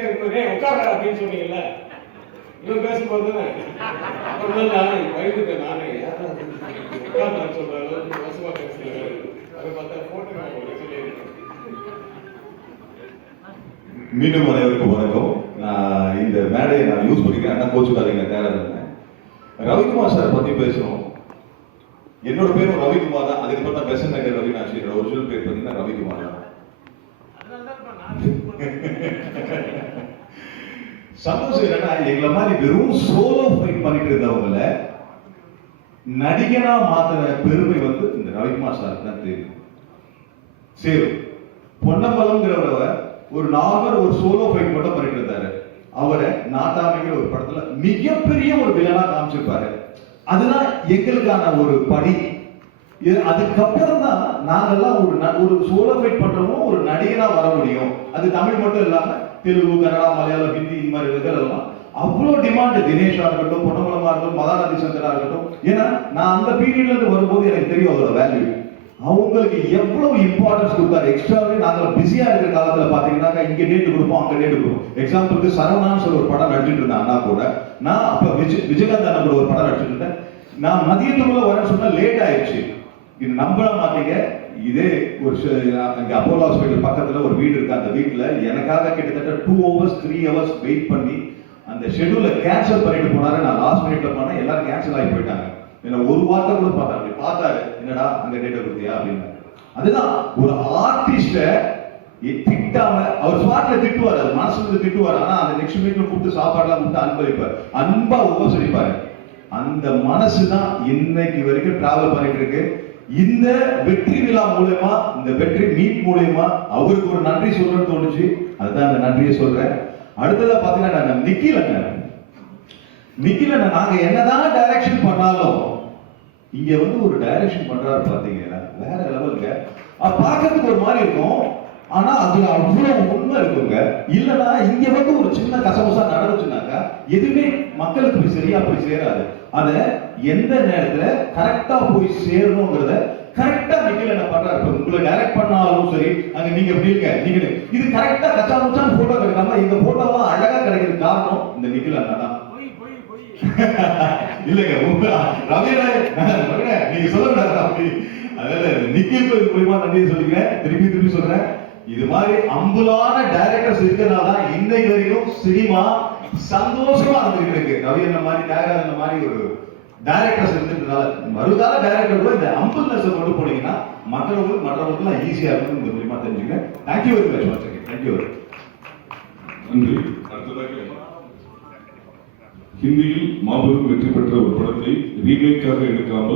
உட்கார அப்படின்னு சொன்னீங்கல்ல? இவன் பேசும்போது அப்புறம் நானே பயந்துட்டேன் நானே. உட்கார்ந்து மோசமா பேசுறாரு. அதை பார்த்தா சொல்லியிருக்கேன் மீண்டும் அனைவருக்கும் வணக்கம். நான் இந்த மேடையை நான் யூஸ் பண்ணிக்கிறேன். அண்ணா கோச்சுக்காதீங்க தேவை ரவிக்குமார் சார் பத்தி பேசணும். என்னோட பேரும் ரவிக்குமார் தான். அதுக்கப்புறம் தான் பெசன் நகர் ரவினாட்சி என்னோட ஒரிஜினல் பேர் பார்த்தீங்கன்னா ரவிக்குமார் தான் சந்தோஷம் என்னன்னா எங்களை மாதிரி வெறும் சோலோ ஃபைட் பண்ணிட்டு இருந்தவங்கள நடிகனா மாத்தின பெருமை வந்து இந்த ரவிக்குமார் சாருக்கு தான் தெரியும். சரி பொன்னம்பலம்ங்கிறவரை ஒரு நார்மல் ஒரு சோலோ ஃபைட் மட்டும் பண்ணிட்டு இருந்தாரு. அவரை நாட்டாமைங்கிற ஒரு படத்துல மிகப்பெரிய ஒரு வில்லனா காமிச்சிருப்பாரு. அதுதான் எங்களுக்கான ஒரு படி. இது அதுக்கப்புறம் தான் நாங்கெல்லாம் ஒரு ந- ஒரு சோலோ ஃபைட் பண்றவங்க ஒரு நடிகனா வர முடியும். அது தமிழ் மட்டும் இல்லாம தெலுங்கு கன்னடா மலையாளம் ஹிந்தி இந்த மாதிரி இதெல்லாம் அவ்வளோ டிமாண்ட் தினேஷா இருக்கட்டும் பொன்னமலமா இருக்கட்டும் மதானதி சந்திரா இருக்கட்டும். ஏன்னா நான் அந்த பீரியட்ல இருந்து வரும்போது எனக்கு தெரியும் அதோட வேல்யூ அவங்களுக்கு எவ்வளவு இம்பார்ட்டன்ஸ் கொடுத்தாரு. எக்ஸ்ட்ராவே நாங்கள் பிஸியா இருக்கிற காலத்துல பாத்தீங்கன்னா இங்க டேட் கொடுப்போம் அங்க டேட் கொடுப்போம். எக்ஸாம்பிளுக்கு சரவணான்னு சொல்லி ஒரு படம் நடிச்சிட்டு இருந்தேன் அண்ணா கூட. நான் அப்ப விஜய் விஜயகாந்த் அண்ணா கூட ஒரு படம் நடிச்சிட்டு இருந்தேன். நான் மதியத்துக்குள்ள வரேன்னு சொன்னா லேட் ஆயிடுச்சு. இது நம்ப மாட்டீங்க. இதே ஒரு ச- அப்போலோ ஹாஸ்பிட்டல் பக்கத்துல ஒரு வீடு இருக்கு அந்த வீட்டுல எனக்காக கிட்டத்தட்ட two hours three hours wait பண்ணி அந்த ஷெட்யூலை கேன்சல் பண்ணிட்டு போனாரு. நான் லாஸ்ட் மினிட்ல போனேன் எல்லாரும் கேன்சல் ஆகி போயிட்டாங்க. என்ன ஒரு வார்த்தை கூட பார்த்தாரு. அப்படி பார்த்தாரு என்னடா அந்த டேட்டை கொடுத்தியா? அப்படின்னு அதுதான் ஒரு ஆர்டிஸ்ட திட்டாம அவர் ஸ்பாட்ல திட்டுவார். அது மனசுல திட்டுவார். ஆனா அந்த நெக்ஸ்ட் வீக்ல கூப்பிட்டு சாப்பாடுலாம் கொடுத்து அன்பளிப்பார். அன்பா உபசரிப்பாரு. அந்த மனசு தான் இன்னைக்கு வரைக்கும் டிராவல் பண்ணிட்டு இருக்கு. இந்த வெற்றி விழா மூலயமா இந்த வெற்றி மீன் மூலயமா அவருக்கு ஒரு நன்றி சொல்றேன்னு தோணுச்சு. அதுதான் அந்த நன்றியை சொல்றேன். அடுத்ததா பாத்தீங்கன்னா நான் நிக்கில் அண்ணன். நிக்கில் அண்ணன் நாங்க என்னதான் டைரக்ஷன் பண்ணாலும் இங்க வந்து ஒரு டைரக்ஷன் பண்றாரு பாத்தீங்கன்னா வேற லெவலுங்க பார்க்கறதுக்கு ஒரு மாதிரி இருக்கும். ஆனா அதுல அவ்வளவு உண்மை இருக்குங்க. இல்லனா இங்க வந்து ஒரு சின்ன கசமுசா நடந்துச்சுனாக்கா எதுவுமே மக்களுக்கு போய் சரியா போய் சேராது. அத எந்த நேரத்துல கரெக்டா போய் சேரணுங்கிறத கரெக்டா நிக்கல என்ன பண்றாரு? இப்ப உங்களை டைரக்ட் பண்ணாலும் சரி அங்க நீங்க எப்படி இருக்க நீங்க இது கரெக்டா கச்சா முச்சான் போட்டோ கிடைக்காம இந்த போட்டோலாம் அழகா கிடைக்கிறது காரணம் இந்த நிக்கல அண்ணா தான் இல்லங்க உங்க ரவிராய், நீங்க சொல்லக்கூடாது அப்படி அதனால நிக்கிலுக்கு இது மூலியமா நன்றியை சொல்லிக்கிறேன். திருப்பி திருப்பி சொல்றேன். இது மாதிரி அம்புலான டைரக்டர்ஸ் இருக்கிறனால தான் இன்னைக்கு வரைக்கும் சினிமா சந்தோஷமா இருந்துகிட்டு இருக்கு ரவி அந்த மாதிரி தியாகராஜ் அந்த மாதிரி ஒரு டைரக்டர்ஸ் இருந்துட்டனால வருகால டைரக்டர் கூட இந்த அம்புல்னஸ் கொண்டு போனீங்கன்னா மற்றவங்களுக்கு மற்றவங்களுக்குலாம் ஈஸியா இருக்கும் இந்த மூலியமா தெரிஞ்சுங்க thank you very much once thank you very நன்றி. அடுத்ததாக ஹிந்தியில் மாபெரும் வெற்றி பெற்ற ஒரு படத்தை ரீமேக்காக எடுக்காமல்